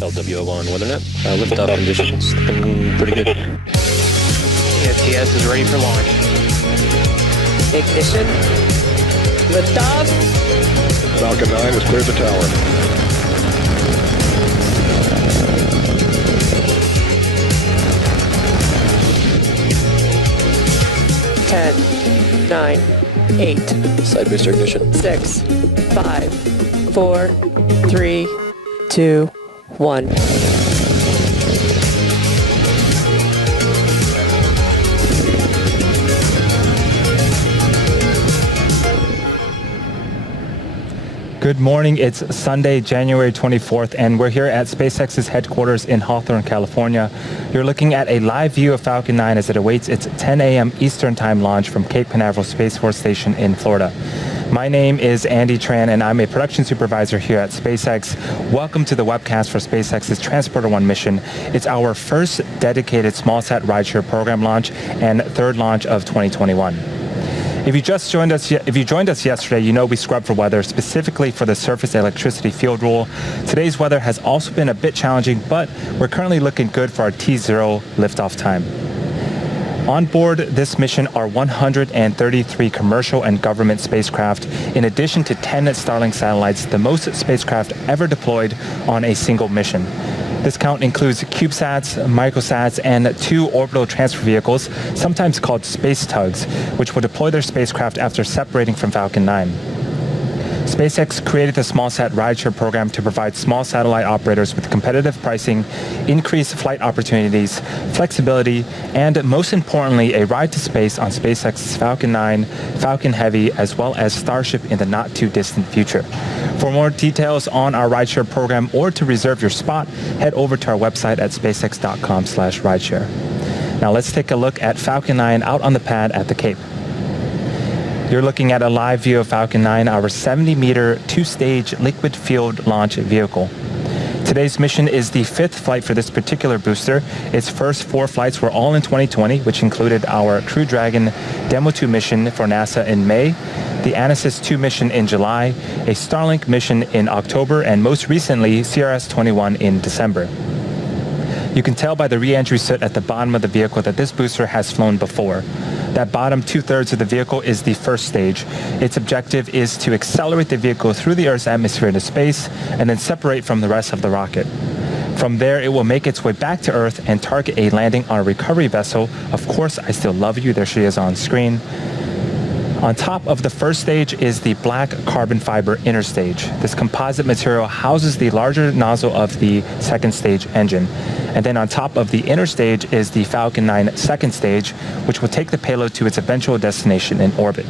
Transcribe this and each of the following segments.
LWO1 WeatherNet. Liftoff conditions looking pretty good. ESTS is ready for launch. Ignition. Liftoff. Falcon 9 has cleared the tower. Ten, 9, 8, Side booster ignition. 6, 5, 4, 3, 2, 1. Good morning. It's Sunday, January 24th, and we're here at SpaceX's headquarters in Hawthorne, California. You're looking at a live view of Falcon 9 as it awaits its 10 a.m. Eastern Time launch from Cape Canaveral Space Force Station in Florida. My name is Andy Tran, and I'm a production supervisor here at SpaceX. Welcome to the webcast for SpaceX's Transporter-1 mission. It's our first dedicated small-sat rideshare program launch and third launch of 2021. If you joined us yesterday, you know we scrubbed for weather, specifically for the surface electricity field rule. Today's weather has also been a bit challenging, but we're currently looking good for our T0 liftoff time. On board this mission are 133 commercial and government spacecraft, in addition to 10 Starlink satellites, the most spacecraft ever deployed on a single mission. This count includes CubeSats, microsats, and 2 orbital transfer vehicles, sometimes called space tugs, which will deploy their spacecraft after separating from Falcon 9. SpaceX created the small-sat rideshare program to provide small satellite operators with competitive pricing, increased flight opportunities, flexibility, and most importantly, a ride to space on SpaceX's Falcon 9, Falcon Heavy, as well as Starship in the not-too-distant future. For more details on our rideshare program or to reserve your spot, head over to our website at spacex.com/rideshare. Now let's take a look at Falcon 9 out on the pad at the Cape. You're looking at a live view of Falcon 9, our 70-meter, 2-stage liquid-fueled launch vehicle. Today's mission is the 5th flight for this particular booster. Its first 4 flights were all in 2020, which included our Crew Dragon Demo 2 mission for NASA in May, the Anasis 2 mission in July, a Starlink mission in October, and most recently, CRS-21 in December. You can tell by the re-entry soot at the bottom of the vehicle that this booster has flown before. That bottom 2/3 of the vehicle is the first stage. Its objective is to accelerate the vehicle through the Earth's atmosphere into space and then separate from the rest of the rocket. From there, it will make its way back to Earth and target a landing on a recovery vessel. Of course, I still love you. There she is on screen. On top of the first stage is the black carbon fiber inner stage. This composite material houses the larger nozzle of the second stage engine. And then on top of the inner stage is the Falcon 9 second stage, which will take the payload to its eventual destination in orbit.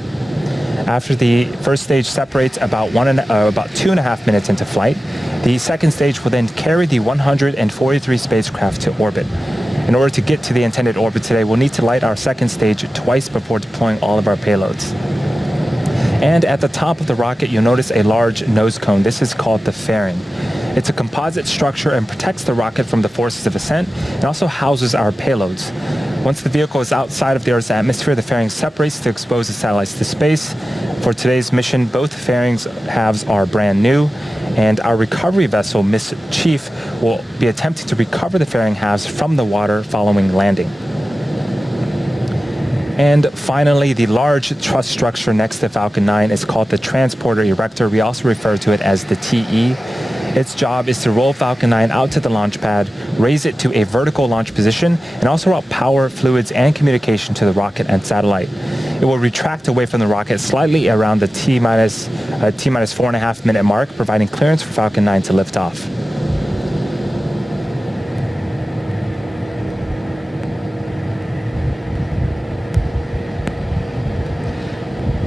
After the first stage separates about 2.5 minutes into flight, the second stage will then carry the 143 spacecraft to orbit. In order to get to the intended orbit today, we'll need to light our second stage twice before deploying all of our payloads. And at the top of the rocket, you'll notice a large nose cone. This is called the fairing. It's a composite structure and protects the rocket from the forces of ascent and also houses our payloads. Once the vehicle is outside of the Earth's atmosphere, the fairing separates to expose the satellites to space. For today's mission, both fairings halves are brand new, and our recovery vessel, Miss Chief, will be attempting to recover the fairing halves from the water following landing. And finally, the large truss structure next to Falcon 9 is called the Transporter Erector. We also refer to it as the TE. Its job is to roll Falcon 9 out to the launch pad, raise it to a vertical launch position, and also route power, fluids, and communication to the rocket and satellite. It will retract away from the rocket slightly around the T-minus 4.5 minute mark, providing clearance for Falcon 9 to lift off.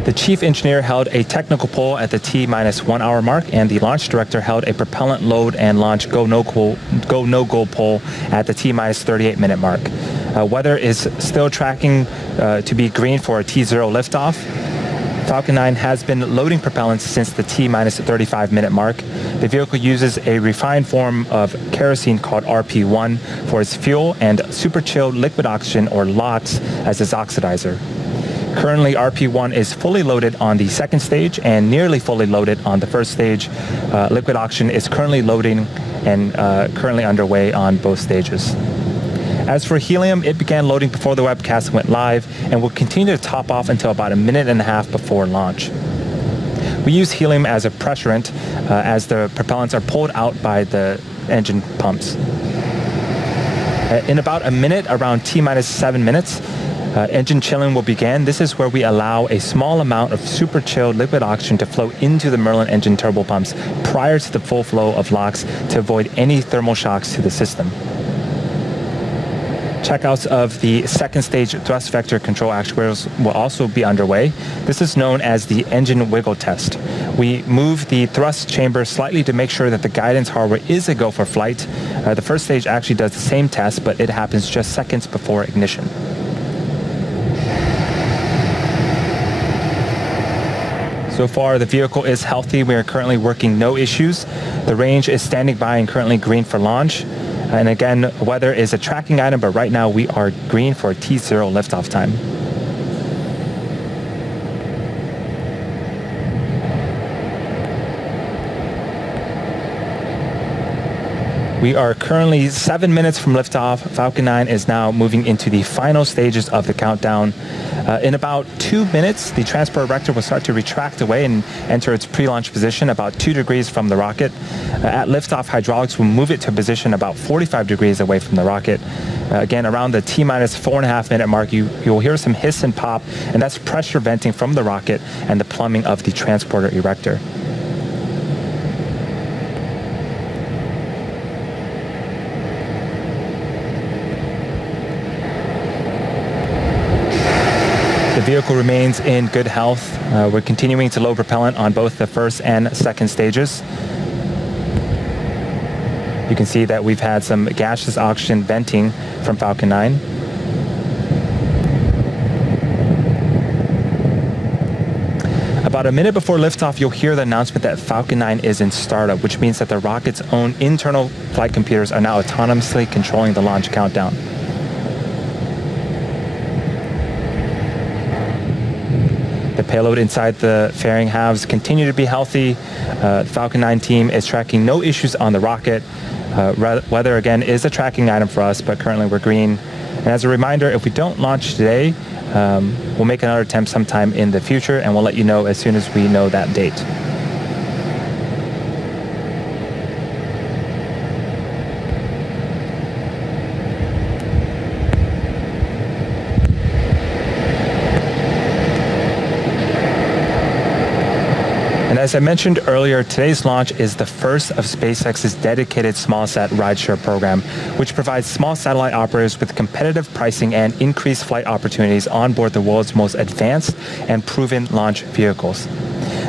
The chief engineer held a technical poll at the T-minus 1 hour mark, and the launch director held a propellant load and launch go-no-go poll at the T-minus 38 minute mark. Weather is still tracking to be green for a T0 liftoff. Falcon 9 has been loading propellants since the T-minus 35 minute mark. The vehicle uses a refined form of kerosene called RP1 for its fuel and super chilled liquid oxygen, or LOX, as its oxidizer. Currently, RP1 is fully loaded on the second stage and nearly fully loaded on the first stage. Liquid oxygen is currently loading and currently underway on both stages. As for helium, it began loading before the webcast went live and will continue to top off until about a minute and a half before launch. We use helium as a pressurant as the propellants are pulled out by the engine pumps. In about a minute, around T-minus 7 minutes, engine chilling will begin. This is where we allow a small amount of super chilled liquid oxygen to flow into the Merlin engine turbo pumps prior to the full flow of LOX to avoid any thermal shocks to the system. Checkouts of the second stage thrust vector control actuators will also be underway. This is known as the engine wiggle test. We move the thrust chamber slightly to make sure that the guidance hardware is a go for flight. The first stage actually does the same test, but it happens just seconds before ignition. So far, the vehicle is healthy. We are currently working no issues. The range is standing by and currently green for launch. And again, weather is a tracking item, but right now we are green for T0 liftoff time. We are currently 7 minutes from liftoff. Falcon 9 is now moving into the final stages of the countdown. In about 2 minutes, the Transporter-1 will start to retract away and enter its pre-launch position about 2 degrees from the rocket. At liftoff, hydraulics will move it to a position about 45 degrees away from the rocket. Again, around the T-minus 4.5 minute mark, you will hear some hiss and pop, and that's pressure venting from the rocket and the plumbing of the transporter erector. The vehicle remains in good health. We're continuing to load propellant on both the first and second stages. You can see that we've had some gaseous oxygen venting from Falcon 9. About a minute before liftoff, you'll hear the announcement that Falcon 9 is in startup, which means that the rocket's own internal flight computers are now autonomously controlling the launch countdown. The payload inside the fairing halves continue to be healthy. The Falcon 9 team is tracking no issues on the rocket. Weather, again, is a tracking item for us, but currently we're green. And as a reminder, if we don't launch today, we'll make another attempt sometime in the future, and we'll let you know as soon as we know that date. And as I mentioned earlier, today's launch is the first of SpaceX's dedicated smallsat rideshare program, which provides small satellite operators with competitive pricing and increased flight opportunities on board the world's most advanced and proven launch vehicles.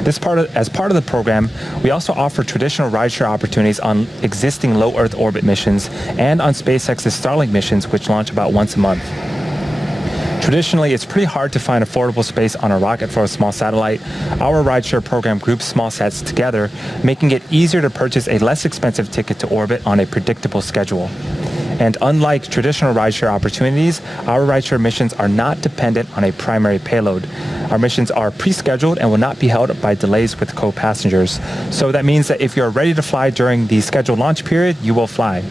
As part of the program, we also offer traditional rideshare opportunities on existing low Earth orbit missions and on SpaceX's Starlink missions, which launch about once a month. Traditionally, it's pretty hard to find affordable space on a rocket for a small satellite. Our rideshare program groups small sats together, making it easier to purchase a less expensive ticket to orbit on a predictable schedule. And unlike traditional rideshare opportunities, our rideshare missions are not dependent on a primary payload. Our missions are pre-scheduled and will not be held up by delays with co-passengers. So that means that if you're ready to fly during the scheduled launch period, you will fly.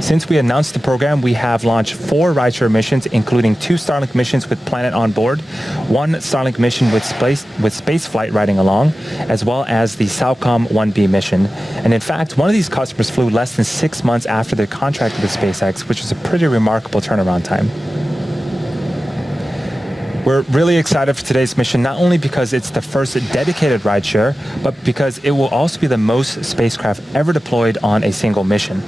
Since we announced the program, we have launched 4 rideshare missions, including 2 Starlink missions with Planet on board, 1 Starlink mission with space flight riding along, as well as the Salcom 1B mission. And in fact, one of these customers flew less than 6 months after their contract with SpaceX, which was a pretty remarkable turnaround time. We're really excited for today's mission, not only because it's the first dedicated rideshare, but because it will also be the most spacecraft ever deployed on a single mission.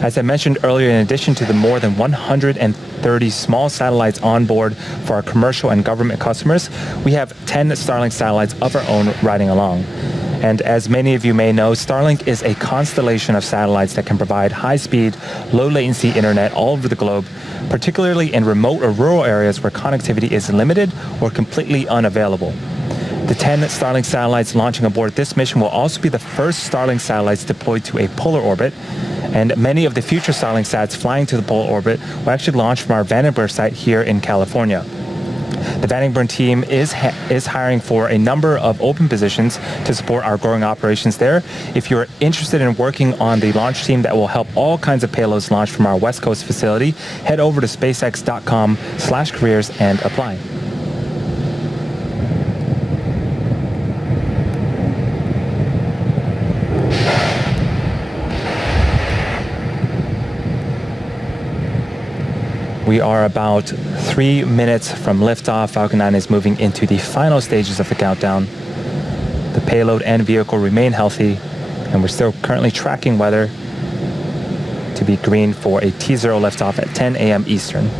As I mentioned earlier, in addition to the more than 130 small satellites on board for our commercial and government customers, we have 10 Starlink satellites of our own riding along. And as many of you may know, Starlink is a constellation of satellites that can provide high-speed, low-latency internet all over the globe, particularly in remote or rural areas where connectivity is limited or completely unavailable. The 10 Starlink satellites launching aboard this mission will also be the first Starlink satellites deployed to a polar orbit, and many of the future Starlink sats flying to the polar orbit will actually launch from our Vandenberg site here in California. The Vandenberg team is hiring for a number of open positions to support our growing operations there. If you're interested in working on the launch team that will help all kinds of payloads launch from our West Coast facility, head over to spacex.com/careers and apply. We are about 3 minutes from liftoff. Falcon 9 is moving into the final stages of the countdown. The payload and vehicle remain healthy, and we're still currently tracking weather to be green for a T0 liftoff at 10 a.m. Eastern.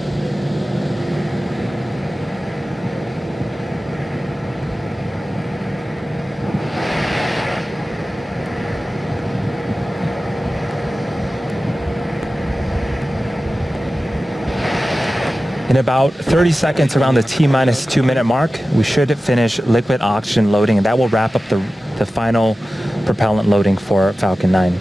In about 30 seconds, around the T-minus 2 minute mark, we should finish liquid oxygen loading, and that will wrap up the final propellant loading for Falcon 9.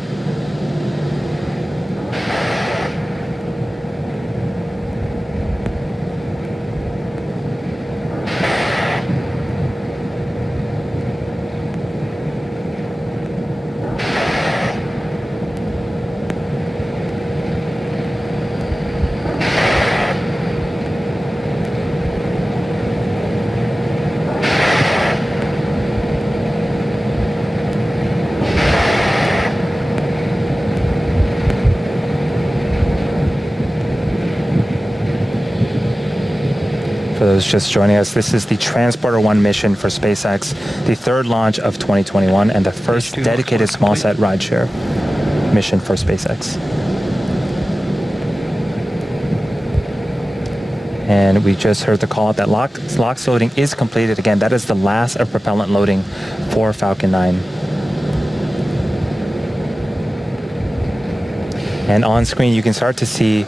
For those just joining us, this is the Transporter-1 mission for SpaceX, the third launch of 2021 and the first dedicated small-sat rideshare mission for SpaceX. And we just heard the call that LOX loading is completed. Again, that is the last of propellant loading for Falcon 9. And on screen, you can start to see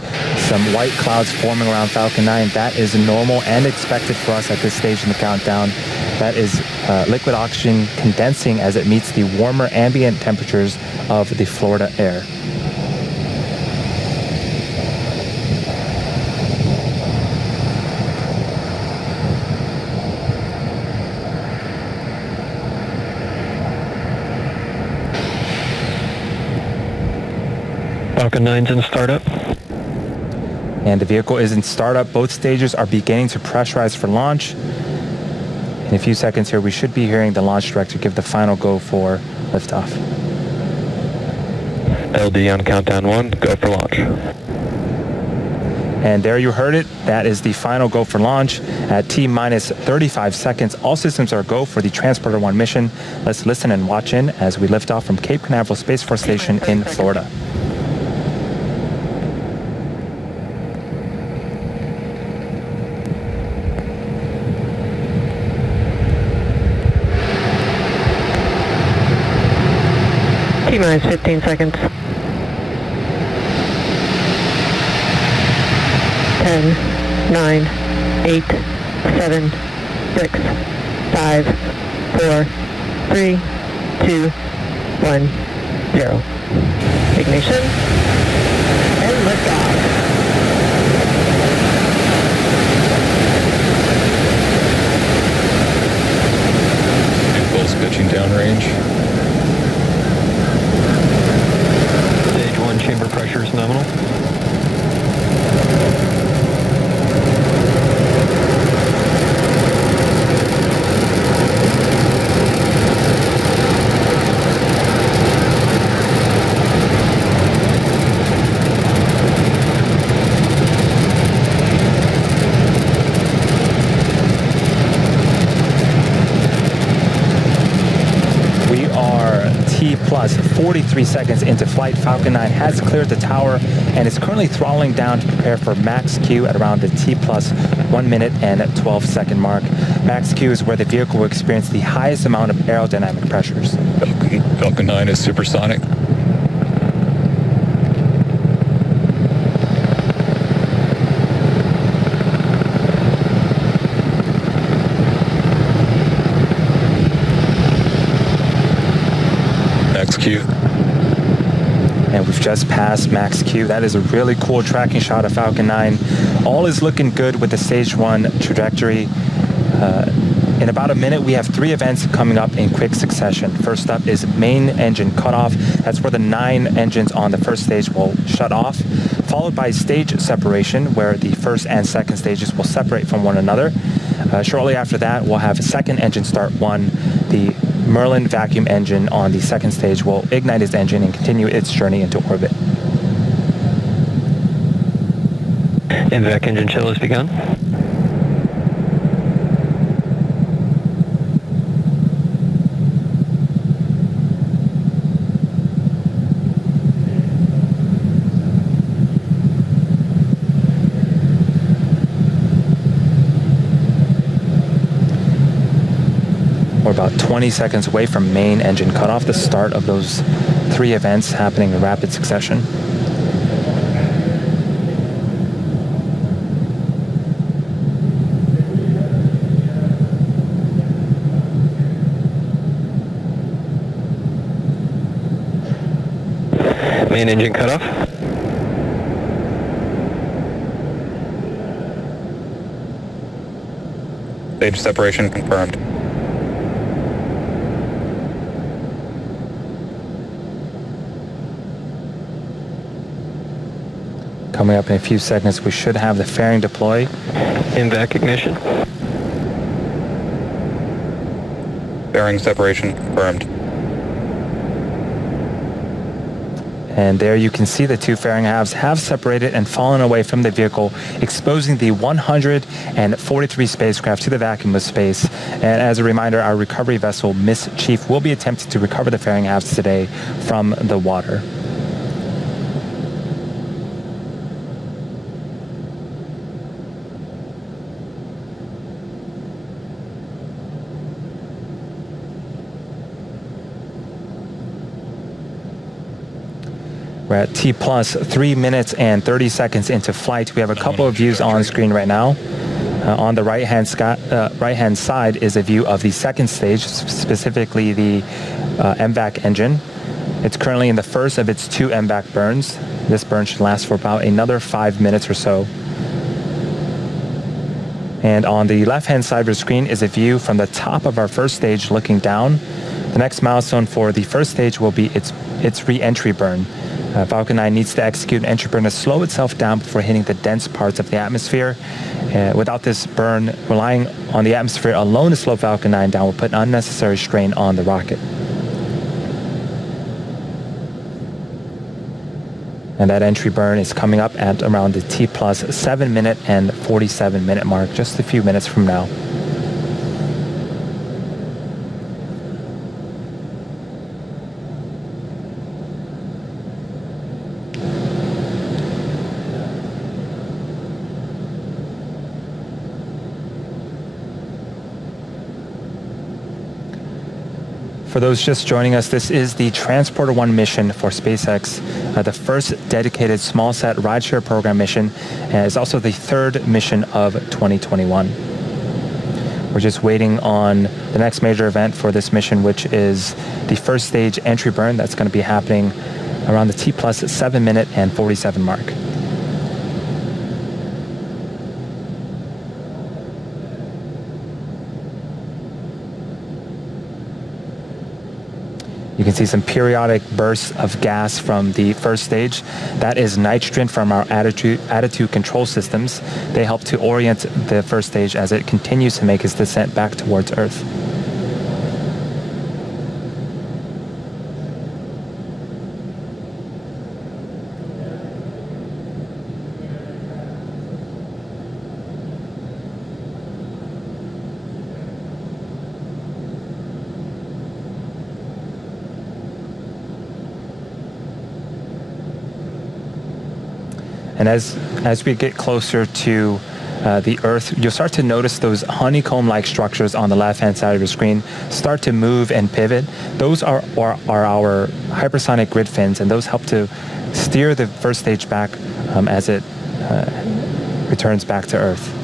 some white clouds forming around Falcon 9. That is normal and expected for us at this stage in the countdown. That is liquid oxygen condensing as it meets the warmer ambient temperatures of the Florida air. Falcon 9's in startup. And the vehicle is in startup. Both stages are beginning to pressurize for launch. In a few seconds here, we should be hearing the launch director give the final go for liftoff. LD on countdown 1, go for launch. And there you heard it. That is the final go for launch at T-minus 35 seconds. All systems are go for the Transporter-1 mission. Let's listen and watch in as we lift off from Cape Canaveral Space Force Station in Florida. T-minus 15 seconds. 10, 9, 8, 7, 6, 5, 4, 3, 2, 1, 0. Ignition and liftoff. Impulse pitching downrange. Stage 1 chamber pressure is nominal. Plus 43 seconds into flight. Falcon 9 has cleared the tower and is currently throttling down to prepare for max Q at around the T plus 1 minute and 12 second mark. Max Q is where the vehicle will experience the highest amount of aerodynamic pressures. Falcon 9 is supersonic. And we've We've just passed max Q. That is a really cool tracking shot of Falcon 9. All is looking good with the stage 1 trajectory. In about a minute, we have 3 events coming up in quick succession. First up is main engine cutoff. That's where the 9 engines on the first stage will shut off, followed by stage separation, where the first and second stages will separate from one another. Shortly after that, we'll have second engine start 1. The Merlin vacuum engine on the second stage will ignite its engine and continue its journey into orbit. MVAC engine chill has begun. We're about 20 seconds away from main engine cutoff, the start of those 3 events happening in rapid succession. Main engine cutoff. Stage separation confirmed. Coming up in a few seconds, we should have the fairing deploy. MVAC ignition. Bearing separation confirmed. And there you can see the 2 fairing halves have separated and fallen away from the vehicle, exposing the 143 spacecraft to the vacuum of space. And as a reminder, our recovery vessel, Miss Chief, will be attempting to recover the fairing halves today from the water. We're at T plus 3 minutes and 30 seconds into flight. We have a couple of views on screen right now. On the right-hand side is a view of the second stage, specifically the MVAC engine. It's currently in the first of its 2 MVAC burns. This burn should last for about another 5 minutes or so. And on the left-hand side of the screen is a view from the top of our first stage looking down. The next milestone for the first stage will be its re-entry burn. Falcon 9 needs to execute an entry burn to slow itself down before hitting the dense parts of the atmosphere. Without this burn, relying on the atmosphere alone to slow Falcon 9 down will put an unnecessary strain on the rocket. And that entry burn is coming up at around the T plus 7 minute and 47 minute mark, just a few minutes from now. For those just joining us, this is the Transporter-1 mission for SpaceX, the first dedicated small-sat rideshare program mission, and it's also the 3rd mission of 2021. We're just waiting on the next major event for this mission, which is the first stage entry burn. That's going to be happening around the T plus 7 minute and 47 mark. You can see some periodic bursts of gas from the first stage. That is nitrogen from our attitude control systems. They help to orient the first stage as it continues to make its descent back towards Earth. And as we get closer to the Earth, you'll start to notice those honeycomb-like structures on the left-hand side of your screen start to move and pivot. Those are our hypersonic grid fins, and those help to steer the first stage back as it returns back to Earth.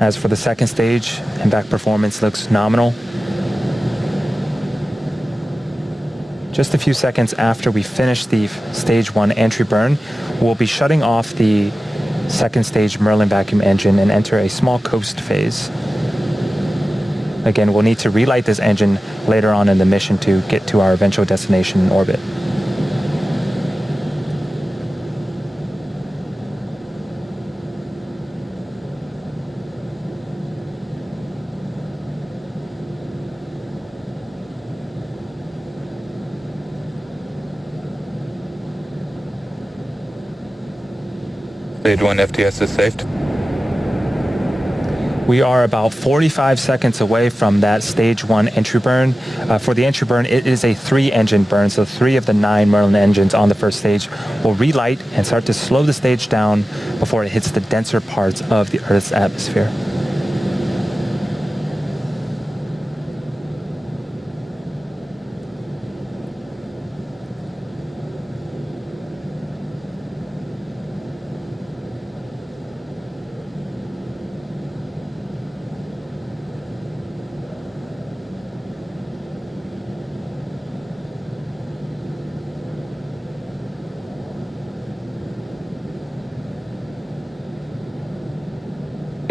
As for the second stage, impact performance looks nominal. Just a few seconds after we finish the stage 1 entry burn, we'll be shutting off the second stage Merlin vacuum engine and enter a small coast phase. Again, we'll need to relight this engine later on in the mission to get to our eventual destination in orbit. Stage 1 FTS is saved. We are about 45 seconds away from that stage 1 entry burn. For the entry burn, it is a 3-engine burn, so 3 of the 9 Merlin engines on the first stage will relight and start to slow the stage down before it hits the denser parts of the Earth's atmosphere.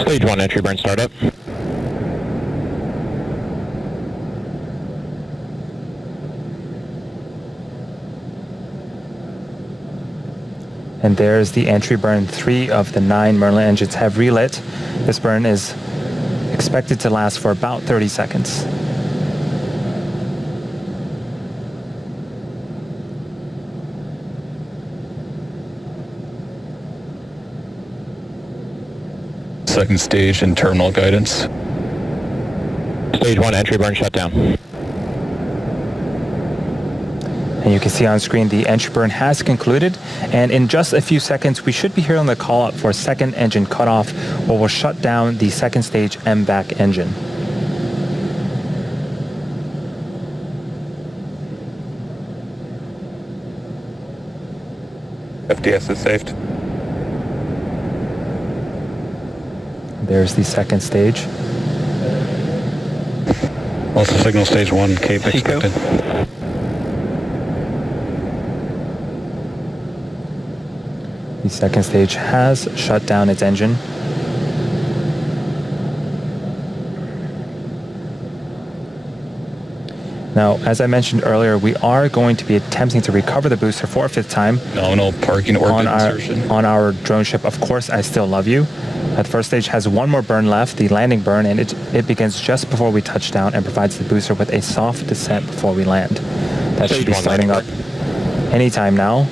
Stage 1 entry burn startup. And there's the entry burn. 3 of the 9 Merlin engines have relit. This burn is expected to last for about 30 seconds. Second stage and terminal guidance. Stage 1 entry burn shutdown. And you can see on screen the entry burn has concluded, and in just a few seconds we should be hearing the call out for second engine cutoff, where we'll shut down the second stage MVAC engine. FTS is saved. There's the second stage. Also signal stage 1, Cape expected. The second stage has shut down its engine. Now, as I mentioned earlier, we are going to be attempting to recover the booster for a 5th time. Nominal parking orbit insertion. On our drone ship, Of Course I Still Love You. That first stage has one more burn left, the landing burn, and it begins just before we touch down and provides the booster with a soft descent before we land. That should be starting up anytime now.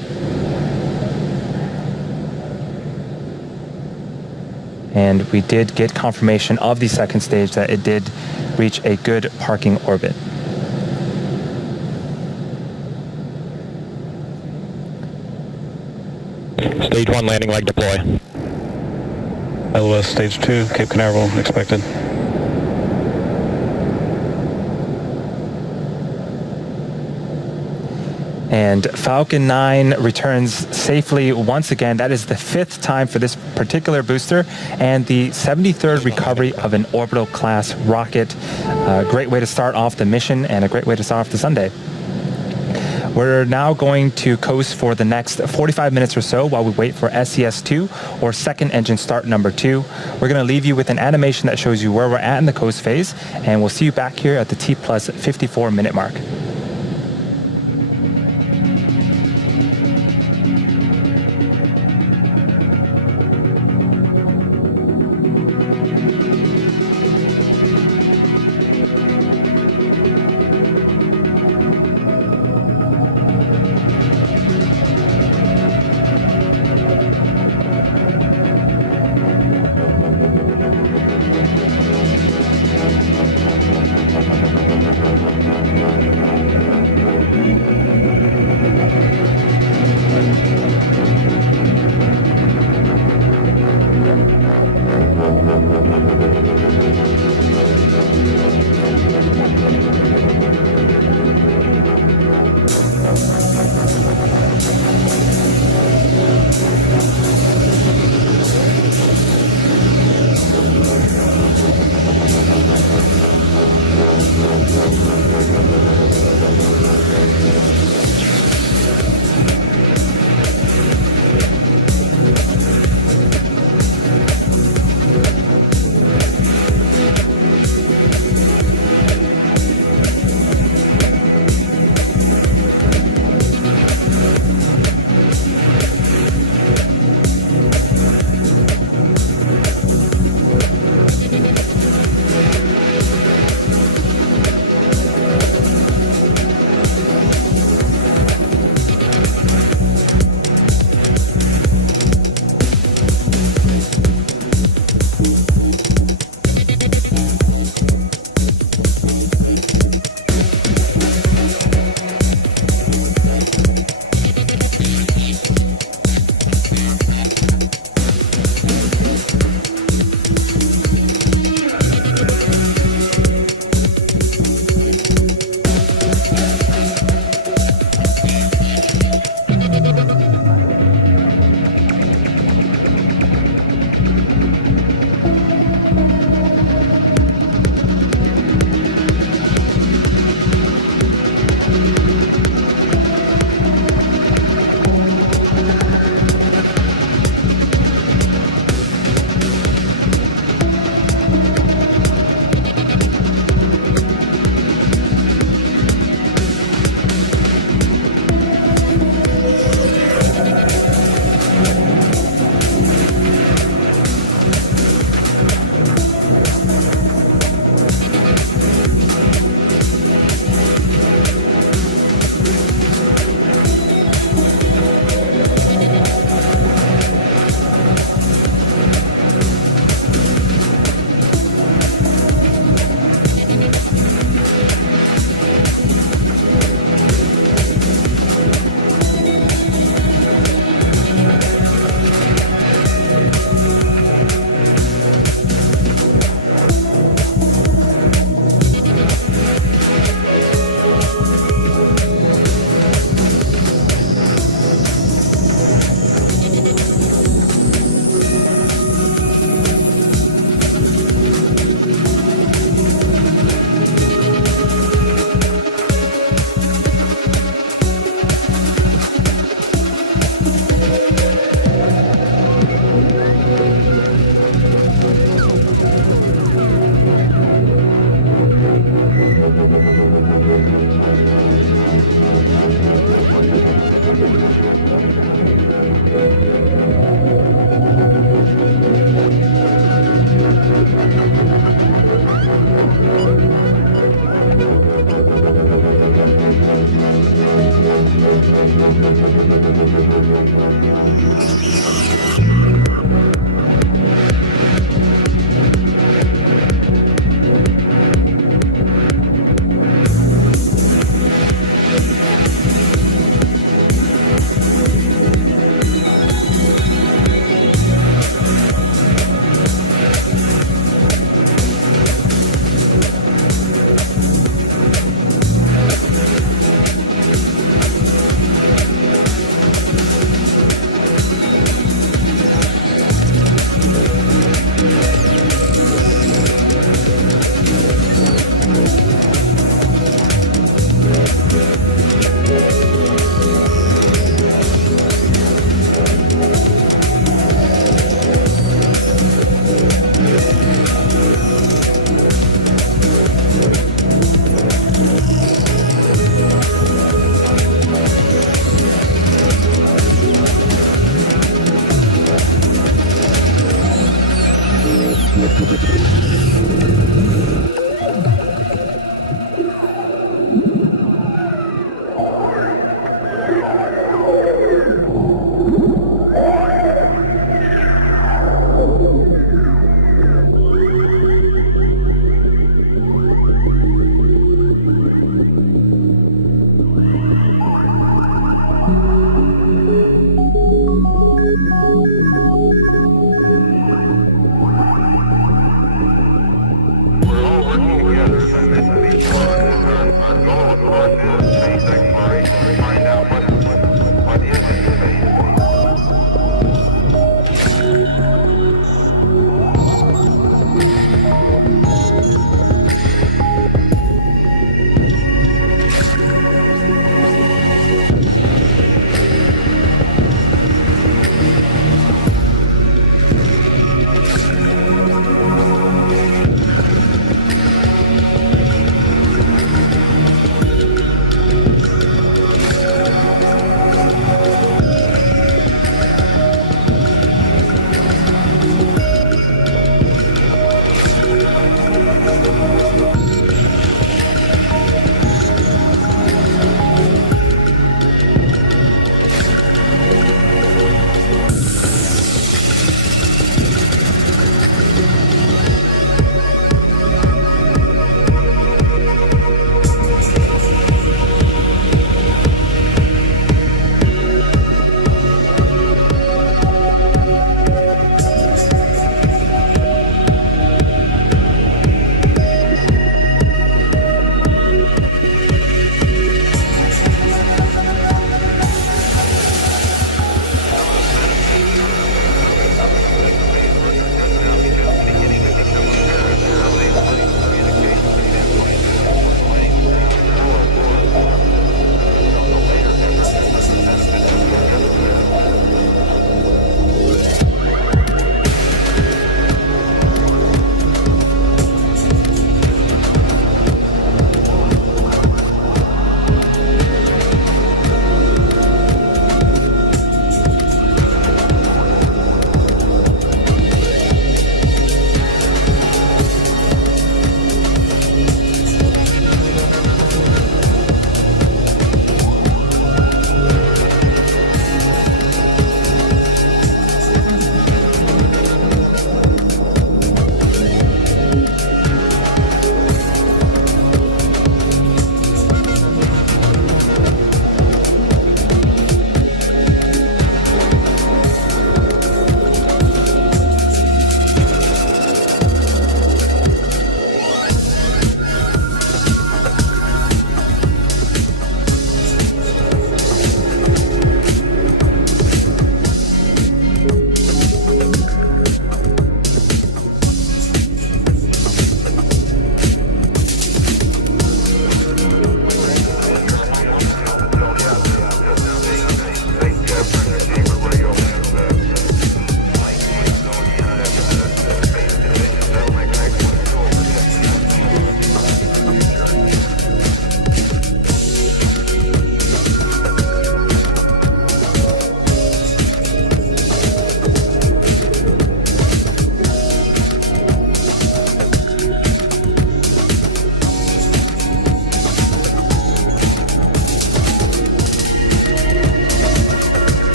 And we did get confirmation of the second stage that it did reach a good parking orbit. Stage 1 landing leg deploy. LOS stage 2, Cape Canaveral expected. And Falcon 9 returns safely once again. That is the 5th time for this particular booster, and the 73rd recovery of an orbital class rocket. A great way to start off the mission and a great way to start off the Sunday. We're now going to coast for the next 45 minutes or so while we wait for SES-2, or second engine start number 2. We're going to leave you with an animation that shows you where we're at in the coast phase, and we'll see you back here at the T plus 54 minute mark.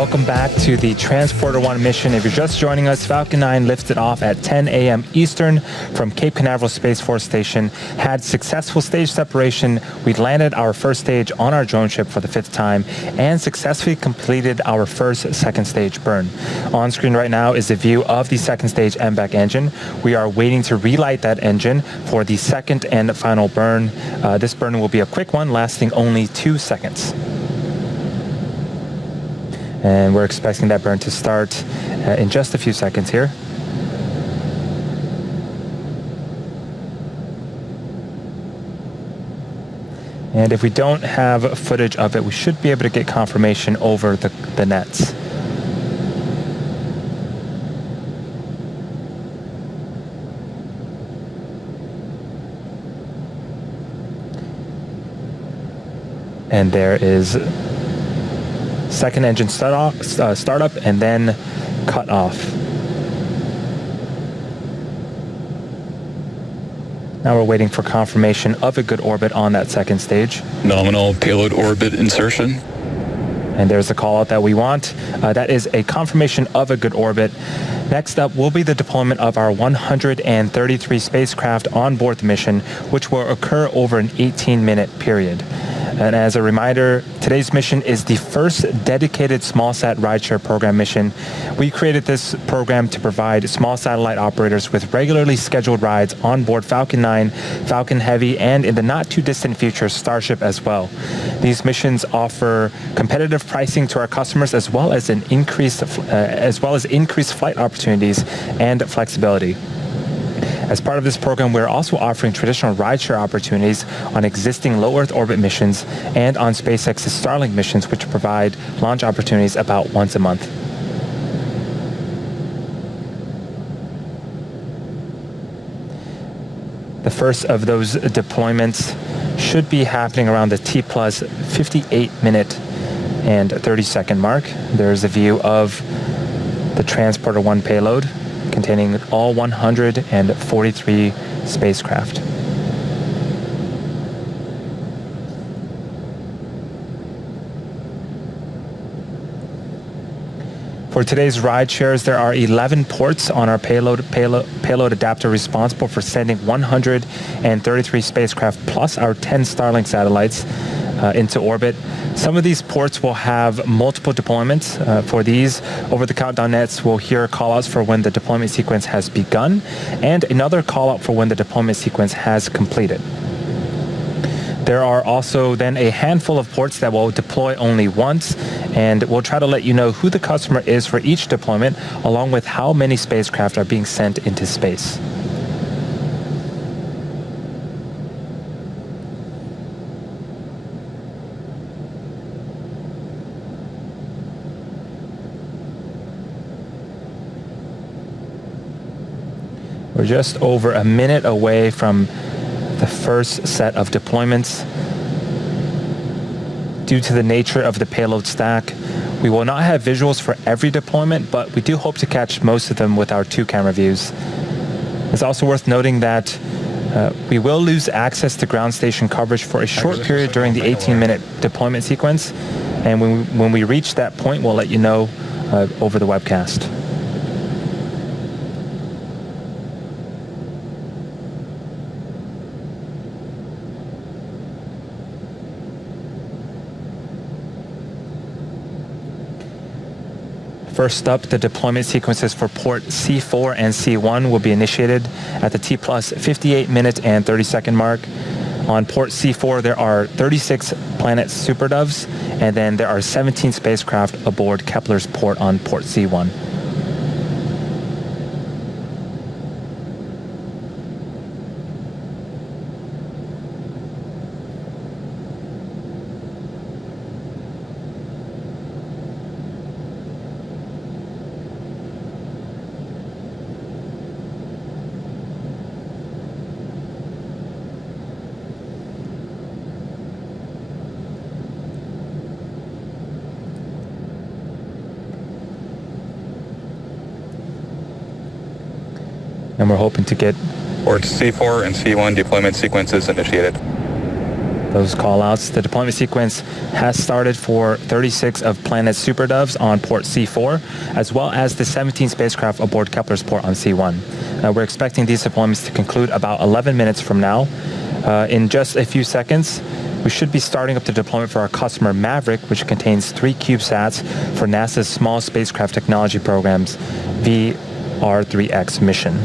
Welcome back to the Transporter-1 mission. If you're just joining us, Falcon 9 lifted off at 10 a.m. Eastern from Cape Canaveral Space Force Station, had successful stage separation. We landed our first stage on our drone ship for the 5th time and successfully completed our first second stage burn. On screen right now is a view of the second stage MVAC engine. We are waiting to relight that engine for the second and final burn. This burn will be a quick one, lasting only 2 seconds. And we're expecting that burn to start in just a few seconds here. And if we don't have footage of it, we should be able to get confirmation over the nets. And there is second engine startup and then cut off. Now we're waiting for confirmation of a good orbit on that second stage. Nominal payload orbit insertion. And there's the call out that we want. That is a confirmation of a good orbit. Next up will be the deployment of our 133 spacecraft on board the mission, which will occur over an 18-minute period. And as a reminder, today's mission is the first dedicated small-sat rideshare program mission. We created this program to provide small satellite operators with regularly scheduled rides on board Falcon 9, Falcon Heavy, and in the not-too-distant future, Starship as well. These missions offer competitive pricing to our customers as well as increased flight opportunities and flexibility. As part of this program, we're also offering traditional rideshare opportunities on existing low Earth orbit missions and on SpaceX's Starlink missions, which provide launch opportunities about once a month. The first of those deployments should be happening around the T plus 58-minute and 30-second mark. There's a view of the Transporter-1 payload containing all 143 spacecraft. For today's ride shares, there are 11 ports on our payload adapter responsible for sending 133 spacecraft plus our 10 Starlink satellites into orbit. Some of these ports will have multiple deployments. For these, over the countdown nets, we'll hear callouts for when the deployment sequence has begun and another callout for when the deployment sequence has completed. There are also then a handful of ports that will deploy only once, and we'll try to let you know who the customer is for each deployment, along with how many spacecraft are being sent into space. We're just over a minute away from the first set of deployments. Due to the nature of the payload stack, we will not have visuals for every deployment, but we do hope to catch most of them with our 2-camera views. It's also worth noting that we will lose access to ground station coverage for a short period during the 18-minute deployment sequence, and when we reach that point, we'll let you know over the webcast. First up, the deployment sequences for port C4 and C1 will be initiated at the T plus 58-minute and 30-second mark. On port C4, there are 36 Planet SuperDoves, and then there are 17 spacecraft aboard Kepler's port on port C1. And we're hoping to get Ports C4 and C1 deployment sequences initiated. those call-outs. The deployment sequence has started for 36 of Planet's Super Doves on port C4, as well as the 17 spacecraft aboard Kepler's port on C1. We're expecting these deployments to conclude about 11 minutes from now. In just a few seconds, we should be starting up the deployment for our customer Maverick, which contains 3 CubeSats for NASA's Small Spacecraft Technology Program's VR-3X mission.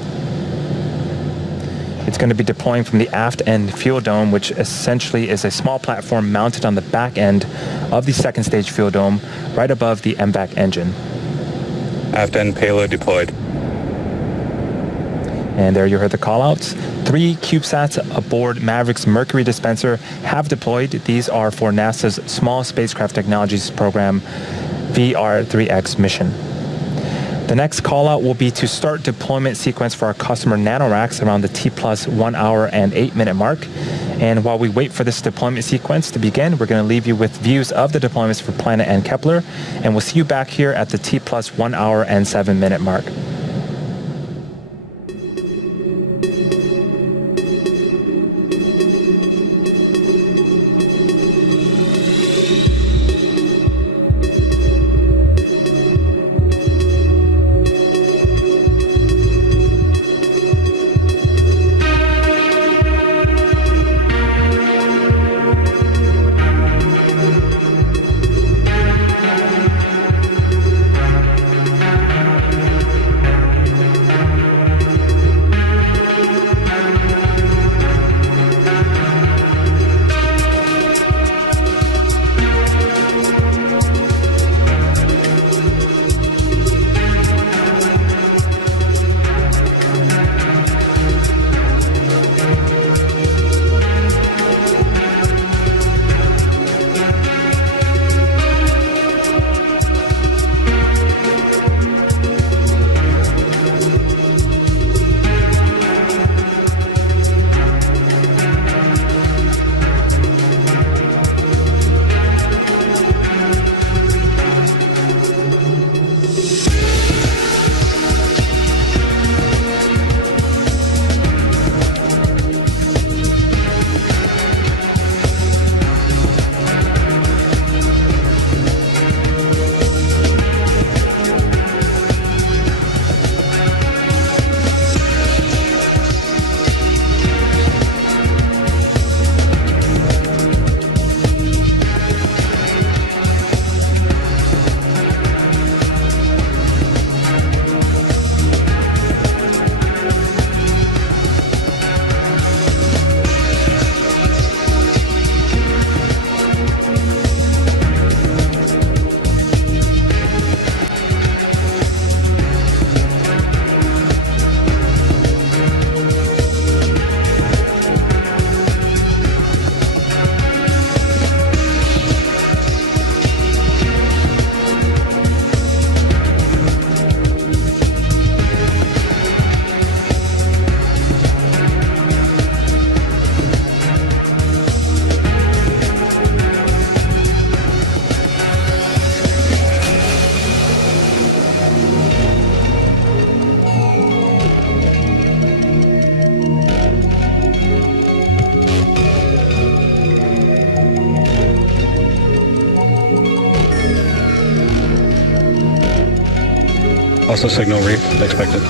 It's going to be deploying from the aft end fuel dome, which essentially is a small platform mounted on the back end of the second stage fuel dome, right above the MVAC engine. Aft end payload deployed. And there you heard the call-outs. 3 CubeSats aboard Maverick's Mercury dispenser have deployed. These are for NASA's Small Spacecraft Technologies Program VR-3X mission. The next call-out will be to start deployment sequence for our customer nanoracks around the T+ 1 hour and 8 minute mark. And while we wait for this deployment sequence to begin, we're going to leave you with views of the deployments for Planet and Kepler. And we'll see you back here at the T+ 1 hour and 7 minute mark. Also signal reef expected.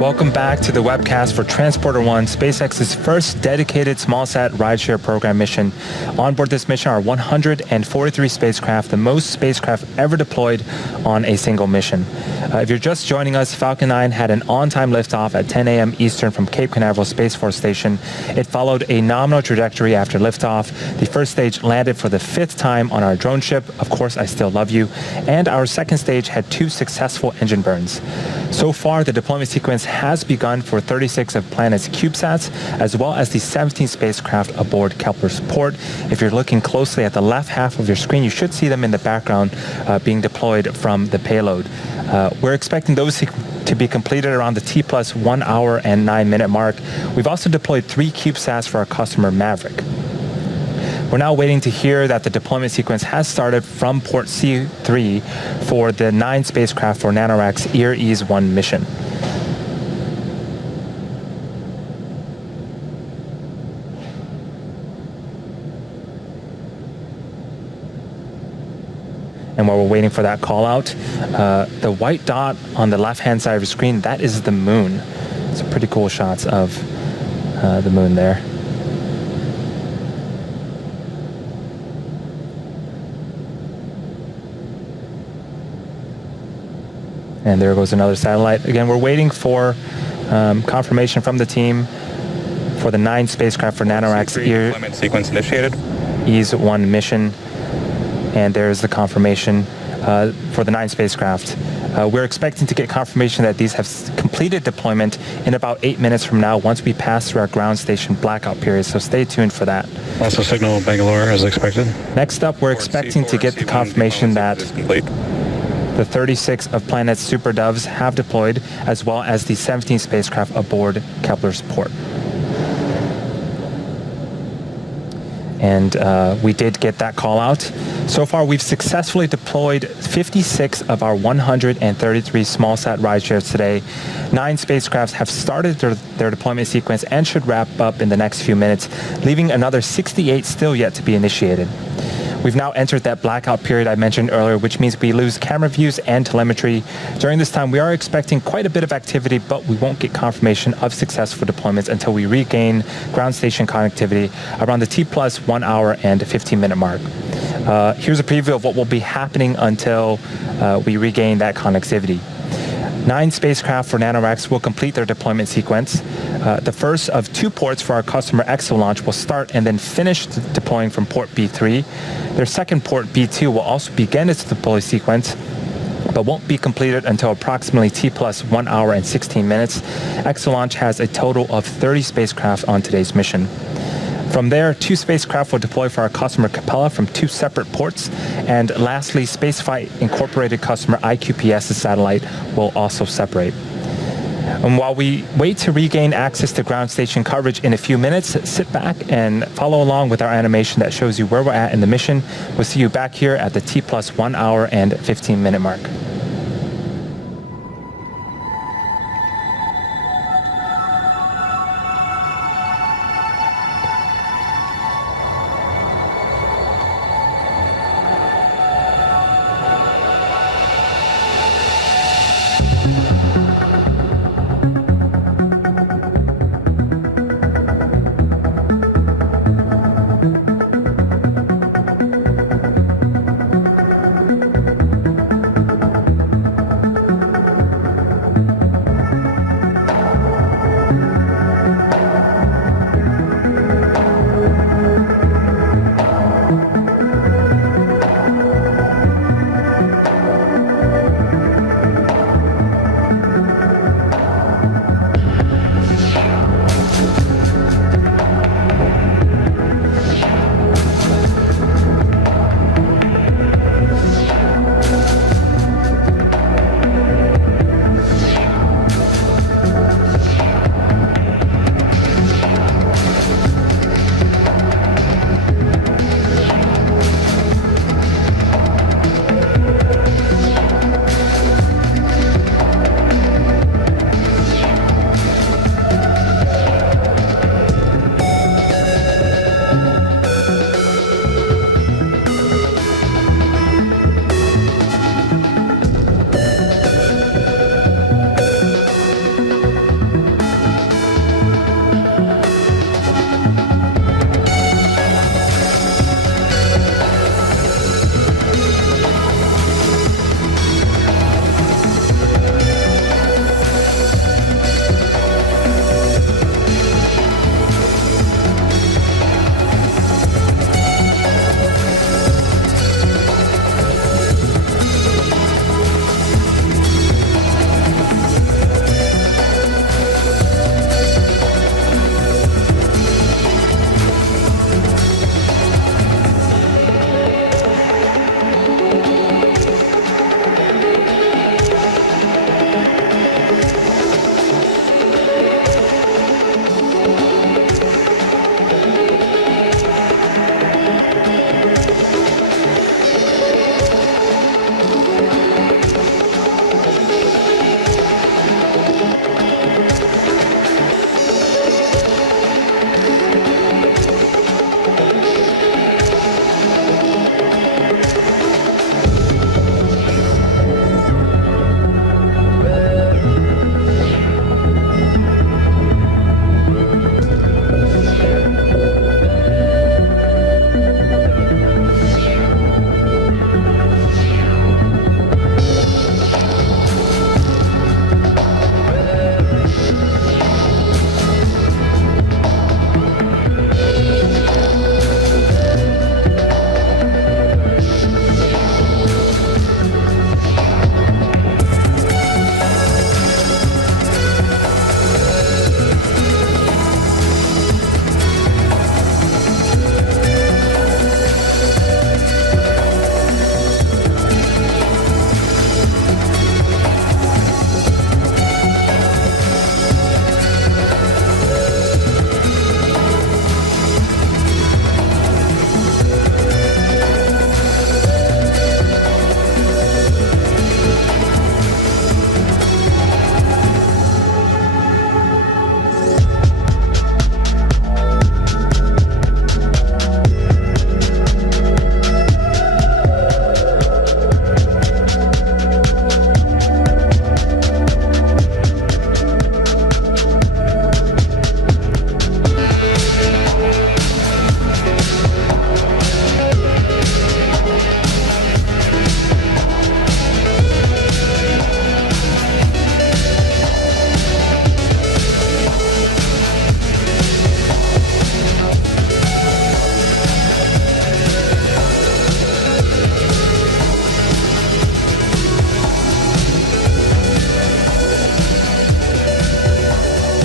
Welcome back to the webcast for Transporter-1, SpaceX's first dedicated smallsat rideshare program mission. On board this mission are 143 spacecraft, the most spacecraft ever deployed on a single mission. If you're just joining us, Falcon 9 had an on-time liftoff at 10 a.m. Eastern from Cape Canaveral Space Force Station. It followed a nominal trajectory after liftoff. The first stage landed for the 5th time on our drone ship, Of Course I Still Love You, and our second stage had 2 successful engine burns. So far, the deployment sequence has begun for 36 of Planet's CubeSats, as well as the 17 spacecraft aboard Kepler's port. If you're looking closely at the left half of your screen, you should see them in the background being deployed from the payload. We're expecting those to be completed around the T plus 1 hour and 9 minute mark. We've also deployed 3 CubeSats for our customer Maverick. We're now waiting to hear that the deployment sequence has started from port C3 for the 9 spacecraft for NanoRac's EAR-1 mission. And while we're waiting for that call out, the white dot on the left-hand side of your screen, that is the moon. Some pretty cool shots of the moon there. And there goes another satellite. Again, we're waiting for confirmation from the team for the 9 spacecraft for NanoRac's Deployment sequence initiated. EAR-1 mission. And there's the confirmation for the 9 spacecraft. We're expecting to get confirmation that these have completed deployment in about 8 minutes from now once we pass through our ground station blackout period, so stay tuned for that. Also signal Bangalore as expected. Next up, we're expecting to get the confirmation that the 36 of Planet's Super Doves have deployed, as well as the 17 spacecraft aboard Kepler's port. And we did get that call out. So far, we've successfully deployed 56 of our 133 smallsat rideshares today. 9 spacecrafts have started their deployment sequence and should wrap up in the next few minutes, leaving another 68 still yet to be initiated. We've now entered that blackout period I mentioned earlier, which means we lose camera views and telemetry. During this time, we are expecting quite a bit of activity, but we won't get confirmation of successful deployments until we regain ground station connectivity around the T plus 1 hour and 15 minute mark. Here's a preview of what will be happening until we regain that connectivity. 9 spacecraft for NanoRacks will complete their deployment sequence. The first of 2 ports for our customer EXO launch will start and then finish deploying from port B3. Their second port B2 will also begin its deploy sequence, but won't be completed until approximately T plus 1 hour and 16 minutes. EXO launch has a total of 30 spacecraft on today's mission. From there, 2 spacecraft will deploy for our customer Capella from 2 separate ports. And lastly, Spaceflight Incorporated customer IQPS's satellite will also separate. And while we wait to regain access to ground station coverage in a few minutes, sit back and follow along with our animation that shows you where we're at in the mission. We'll see you back here at the T plus 1 hour and 15 minute mark.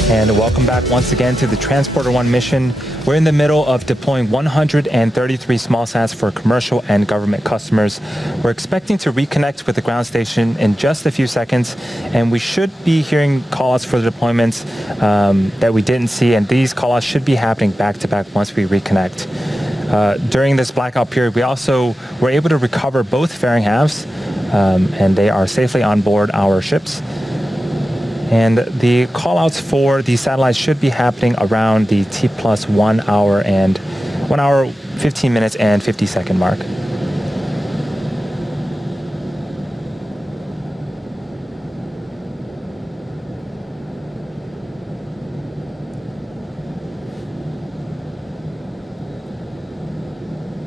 And welcome back once again to the Transporter-1 mission. We're in the middle of deploying 133 small sats for commercial and government customers. We're expecting to reconnect with the ground station in just a few seconds, and we should be hearing callouts for the deployments that we didn't see, and these callouts should be happening back-to-back once we reconnect. During this blackout period, we also were able to recover both fairing halves, and they are safely on board our ships. And the callouts for the satellites should be happening around the T plus 1 hour and 1 hour, 15 minutes and 50 second mark.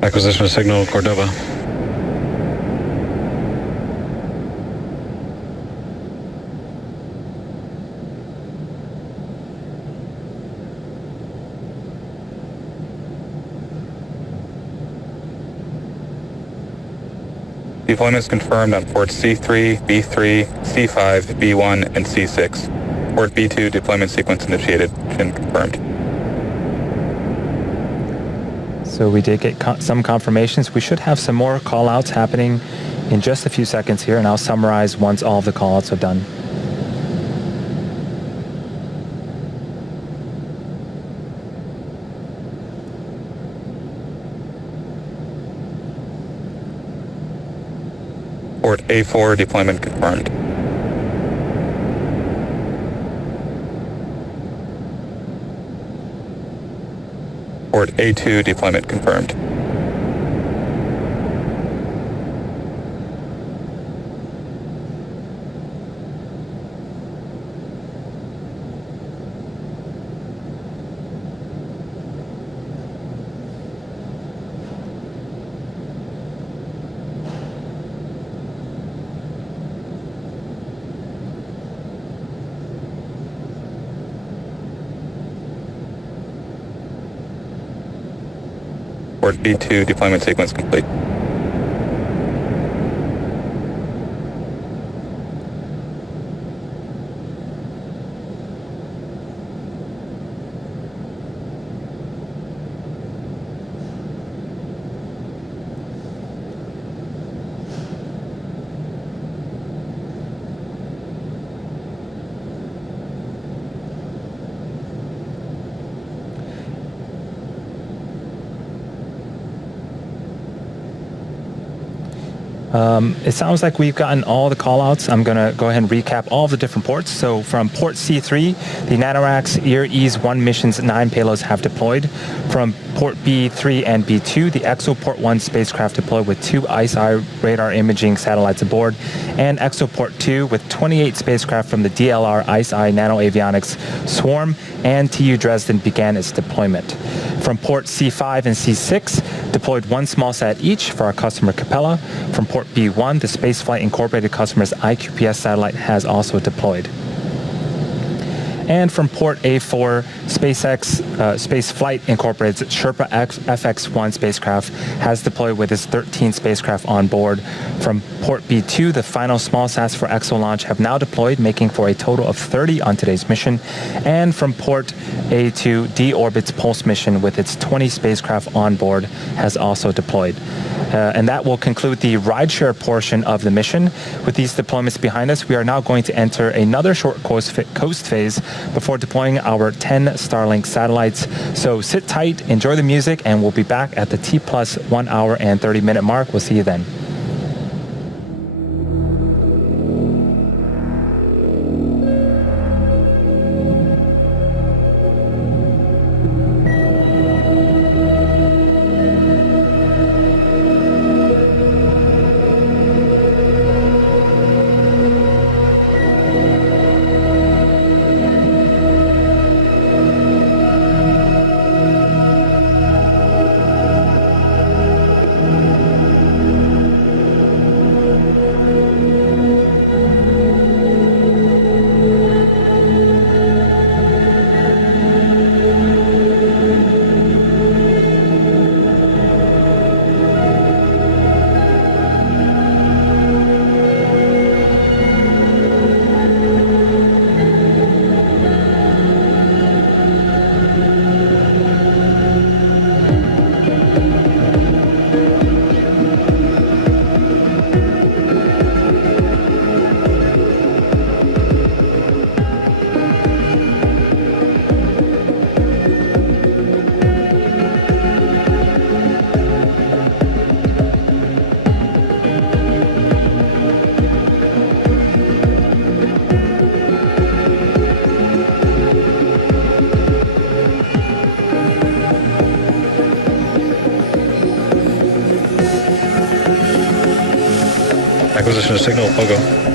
Acquisition of signal, Cordova. Deployments confirmed on ports C3, B3, C5, B1, and C6. Port B2 deployment sequence initiated and confirmed. So we did get some confirmations. We should have some more callouts happening in just a few seconds here, and I'll summarize once all of the callouts are done. Port A4 deployment confirmed. Port A2 deployment confirmed. Port B2 deployment sequence complete. It sounds like we've gotten all the callouts. I'm going to go ahead and recap all of the different ports. So from port C3, the NanoRacks EAR-Ease 1 mission's 9 payloads have deployed. From port B3 and B2, the ExoPort-1 spacecraft deployed with 2 ICE-I radar imaging satellites aboard, and ExoPort-2 with 28 spacecraft from the DLR ICE-I Nanoavionics Swarm and TU Dresden began its deployment. From port C5 and C6, deployed 1 small sat each for our customer Capella. From port B1, the Spaceflight Incorporated customer's IQPS satellite has also deployed. And from port A4, SpaceX Spaceflight Incorporated's Sherpa FX-1 spacecraft has deployed with its 13 spacecraft on board. From port B2, the final small sats for EXO launch have now deployed, making for a total of 30 on today's mission. And from port A2, D-Orbit's Pulse mission with its 20 spacecraft on board has also deployed. And that will conclude the rideshare portion of the mission. With these deployments behind us, we are now going to enter another short coast phase before deploying our 10 Starlink satellites. So sit tight, enjoy the music, and we'll be back at the T plus 1 hour and 30 minute mark. We'll see you then. Position of signal, Pogo.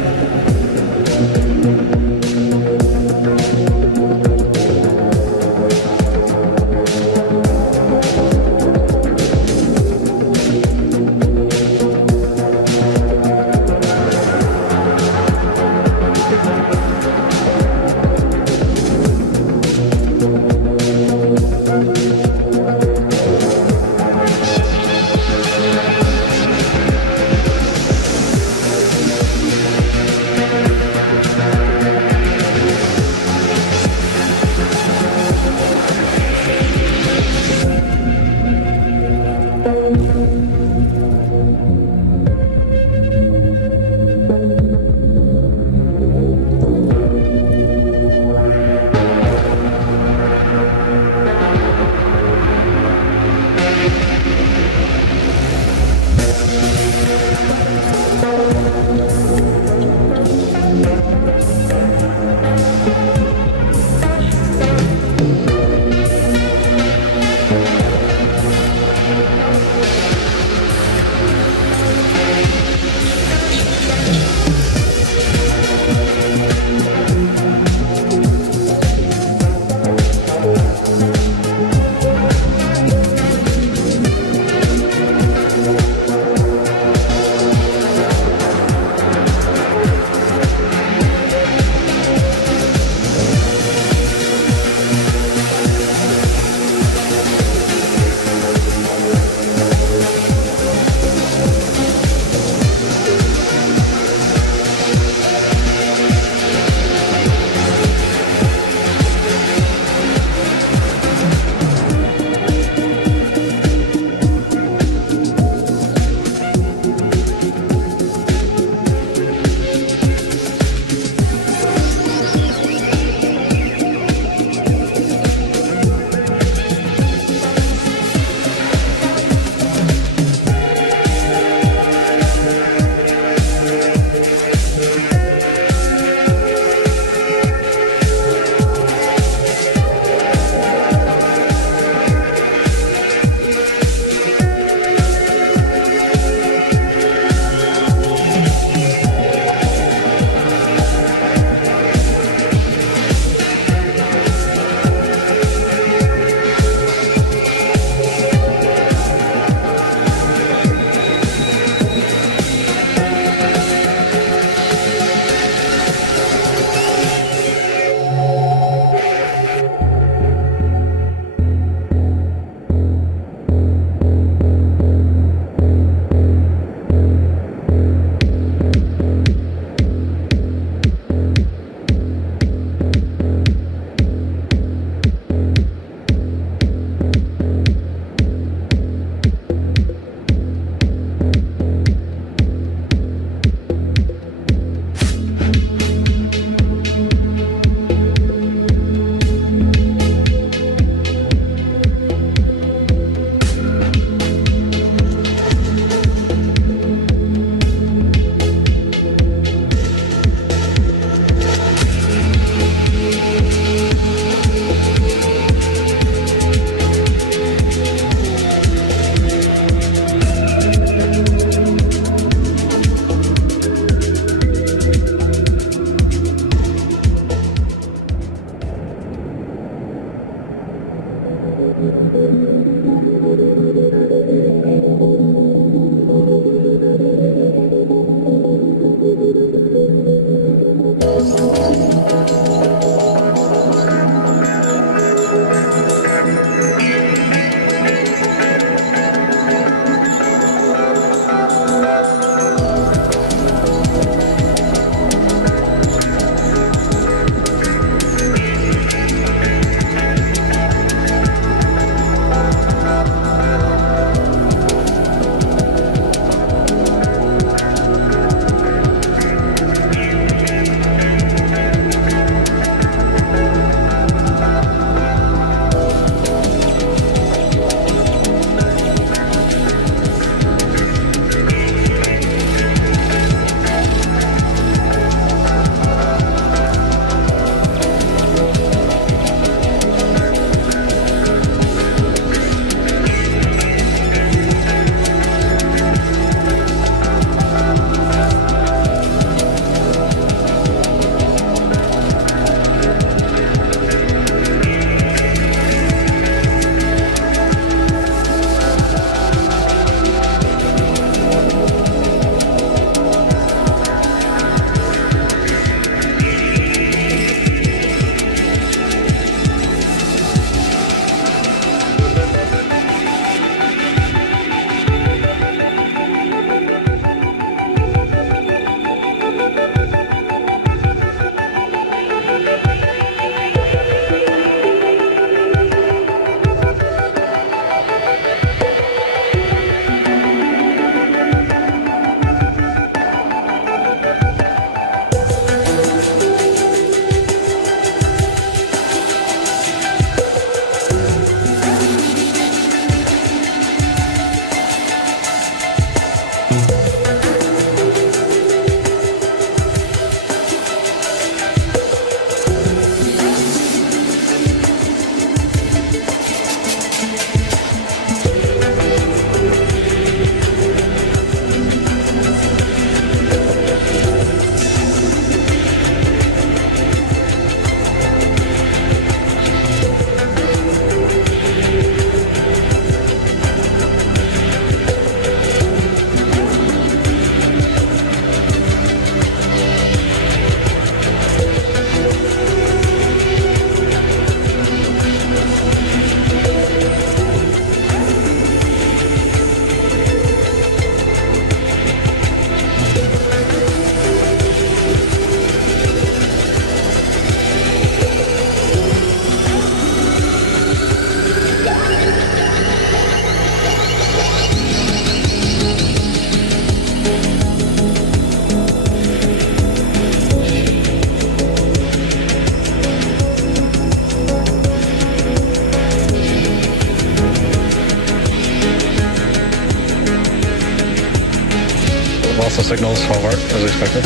Also signals, small heart, as expected.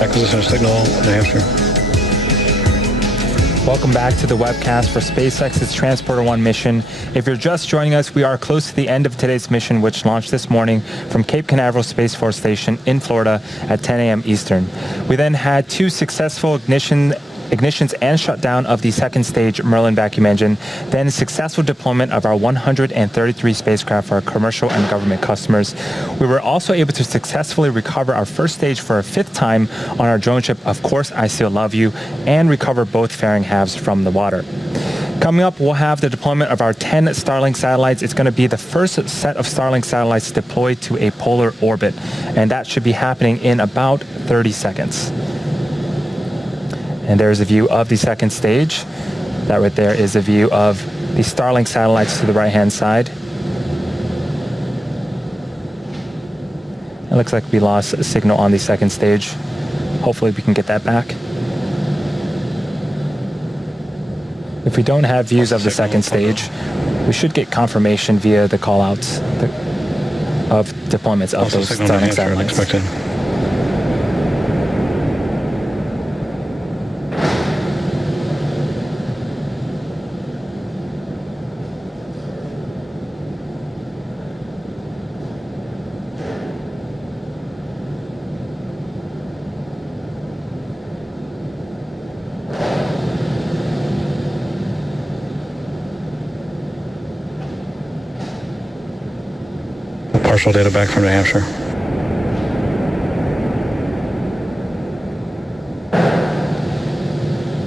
Acquisition of signal, New Hampshire. Welcome back to the webcast for SpaceX's Transporter-1 mission. If you're just joining us, we are close to the end of today's mission, which launched this morning from Cape Canaveral Space Force Station in Florida at 10 a.m. Eastern. We then had 2 successful ignitions and shutdown of the second stage Merlin vacuum engine, then successful deployment of our 133 spacecraft for our commercial and government customers. We were also able to successfully recover our first stage for a 5th time on our drone ship, Of Course I Still Love You, and recover both fairing halves from the water. Coming up, we'll have the deployment of our 10 Starlink satellites. It's going to be the first set of Starlink satellites deployed to a polar orbit, and that should be happening in about 30 seconds. And there's a view of the second stage. That right there is a view of the Starlink satellites to the right-hand side. It looks like we lost a signal on the second stage. Hopefully we can get that back. If we don't have views of the second stage, we should get confirmation via the call-outs of deployments of those Starlink satellites. Partial data back from New Hampshire.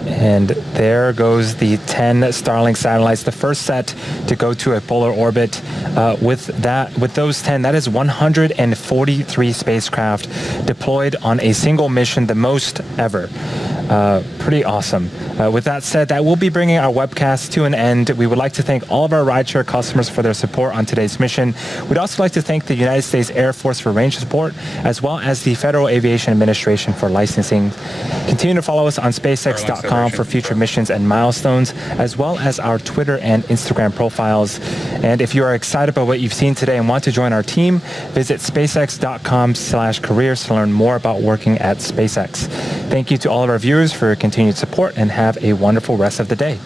And there goes the 10 Starlink satellites, the first set to go to a polar orbit. With those 10, that is 143 spacecraft deployed on a single mission, the most ever. Pretty awesome. With that said, that will be bringing our webcast to an end. We would like to thank all of our rideshare customers for their support on today's mission. We'd also like to thank the United States Air Force for range support, as well as the Federal Aviation Administration for licensing. Continue to follow us on SpaceX.com for future missions and milestones, as well as our Twitter and Instagram profiles. And if you are excited about what you've seen today and want to join our team, visit SpaceX.com/careers to learn more about working at SpaceX. Thank you to all of our viewers for your continued support, and have a wonderful rest of the day.